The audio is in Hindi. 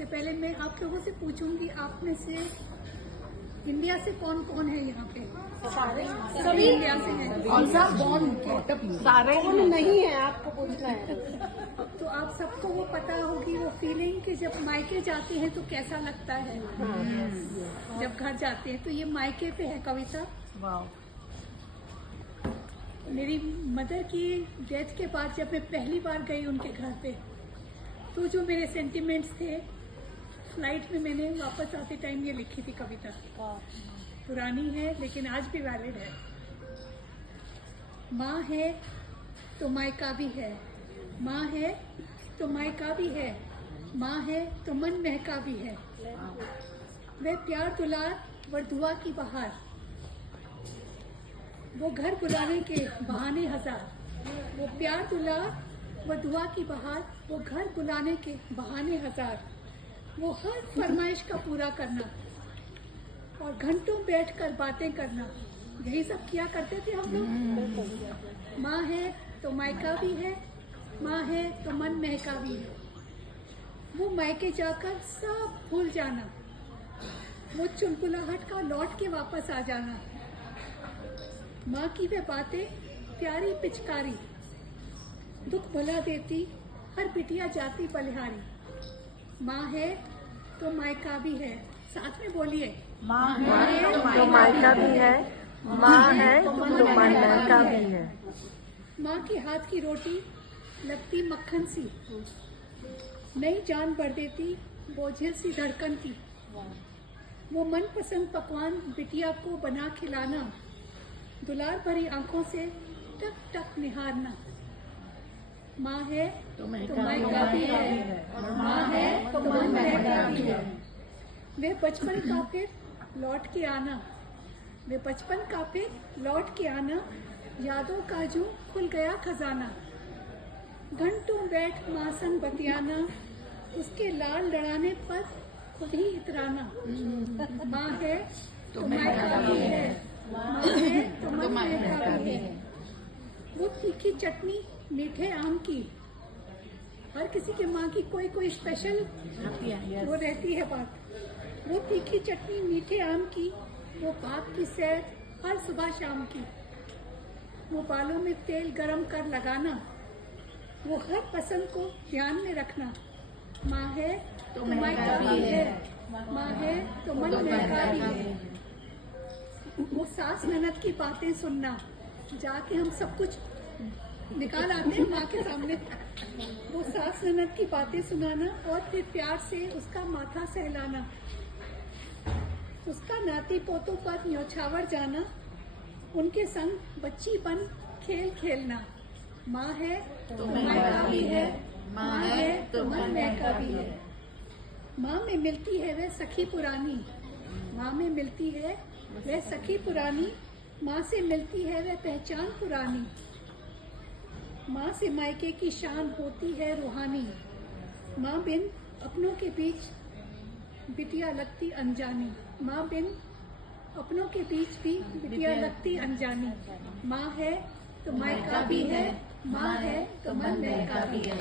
सबसे पहले मैं आप लोगों से पूछूंगी, आप में से इंडिया से कौन कौन है यहाँ पे? सारे सभी इंडिया से हैं। सारे नहीं है, आपको पूछना है। तो आप सबको वो पता होगी वो फीलिंग कि जब मायके जाते हैं तो कैसा लगता है। जब घर जाते हैं तो ये मायके पे है कविता। मेरी मदर की डेथ के बाद जब मैं पहली बार गई उनके घर पे, तो जो मेरे सेंटिमेंट्स थे, फ्लाइट में मैंने वापस आते टाइम ये लिखी थी कविता। पुरानी है लेकिन आज भी वैलिड है। माँ है तो मायका भी है, माँ है तो मायका भी है, माँ है तो मन महका भी है। वह प्यार दुलार व दुआ की बहार, वो घर बुलाने के बहाने हजार। वो प्यार दुलार व दुआ की बहार, वो घर बुलाने के बहाने हजार। वो हर फरमाइश का पूरा करना और घंटों बैठकर बातें करना, यही सब किया करते थे हम लोग। माँ है तो मायका भी है, माँ है तो मन महका भी है। वो मायके जाकर सब भूल जाना, वो चुलबुलाहट का लौट के वापस आ जाना। माँ की वे बातें प्यारी पिचकारी, दुख भुला देती हर बिटिया जाती बलिहारी। माँ है तो मायका भी है, साथ में बोलिए। माँ है तो मायका भी है, माँ है तो मन महका भी है। माँ के हाथ की रोटी लगती मक्खन सी, नई जान भर देती बोझिल सी धड़कन की। वो मनपसंद पकवान बिटिया को बना खिलाना, दुलार भरी आंखों से टक टक निहारना। माँ है तो मायका भी है, माँ है तो मन महका भी है। वे बचपन का फिर लौट के आना, वे बचपन का फिर लौट के आना। यादों का जो खुल गया खजाना, घंटों बैठ माँ संग बतियाना, उसके लाल लड़ाने पर खुद ही इतराना। माँ है तो मायका भी है, माँ है तो मन महका भी है। वो तीखी चटनी मीठे आम की, हर किसी के माँ की कोई कोई स्पेशल वो रहती है बात। वो तीखी चटनी मीठे आम की, वो बाप की सैर हर सुबह शाम की। वो बालों में तेल गरम कर लगाना, वो हर पसंद को ध्यान में रखना। माँ है तो मायका भी है, माँ है तो मन महका भी है। वो सास ननद की बातें सुनना, जाके हम सब कुछ निकाल आते हैं माँ के सामने। वो सास ननद की बातें सुनाना और फिर प्यार से उसका माथा सहलाना, उसका नाती पोतों पर न्यौछावर जाना, उनके संग बच्ची बन खेल खेलना। माँ है तो मायका भी है, माँ है तो मन महका भी है। माँ में मिलती है वह सखी पुरानी, माँ में मिलती है वह सखी पुरानी। माँ से मिलती है वह पहचान पुरानी। माँ से मायके की शान होती है रूहानी। माँ बिन अपनों के बीच बिटिया लगती अनजानी, माँ बिन अपनों के बीच भी बिटिया लगती अनजानी। माँ है तो मायका भी है, माँ है तो मन महका भी है।